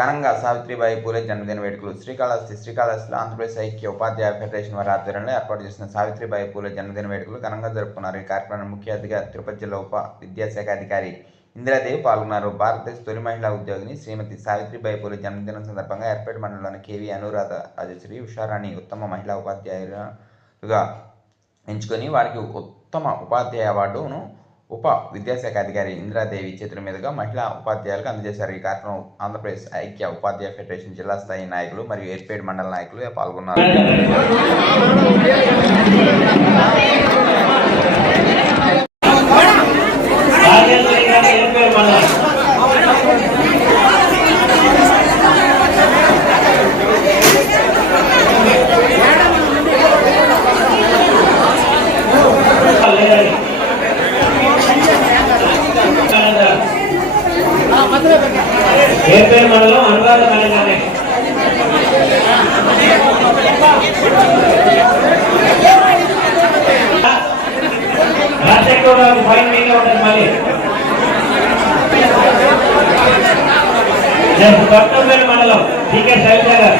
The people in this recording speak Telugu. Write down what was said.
సావిత్రిబాయి పూలే జన్మదిన వేడుకలు శ్రీకాళహస్తి శ్రీకాళహస్తిలో ఆంధ్రప్రదేశ్ ఐక్య ఉపాధ్యాయ ఫెడరేషన్ వారి ఆధ్వర్యంలో ఏర్పాటు చేసిన సావిత్రిబాయి పూలే జన్మదిన వేడుకలు ఘనంగా జరుపుకున్నారు. ఈ కార్యక్రమానికి ముఖ్య అతిథిగా తిరుపతి జిల్లా ఉప విద్యాశాఖ అధికారి ఇందిరాదేవి పాల్గొన్నారు. భారతదేశ తొలి మహిళా ఉద్యోగిని శ్రీమతి సావిత్రిబాయి పూలే జన్మదినం సందర్భంగా ఏర్పేట మండలంలోని కేవీ అనురాధ రాజశ్రీ ఉషారాణి ఉత్తమ మహిళా ఉపాధ్యాయులుగా ఎంచుకొని వారికి ఉత్తమ ఉపాధ్యాయ అవార్డును ఉప విద్యాశాఖ అధికారి ఇందిరాదేవి చేతుల మీదుగా మహిళా ఉపాధ్యాయులకు అందజేశారు. ఈ కార్యక్రమం ఆంధ్రప్రదేశ్ ఐక్య ఉపాధ్యాయ ఫెడరేషన్ జిల్లా స్థాయి నాయకులు మరియు ఏర్పేడ్ మండల నాయకులు పాల్గొన్నారు. ఏపీ మండలం? అనురాధ కళ్యాణి రాజశేఖర్ గారు పైన మీకే ఉంటుంది మళ్ళీ. మండలం టీకే శైలజ గారు.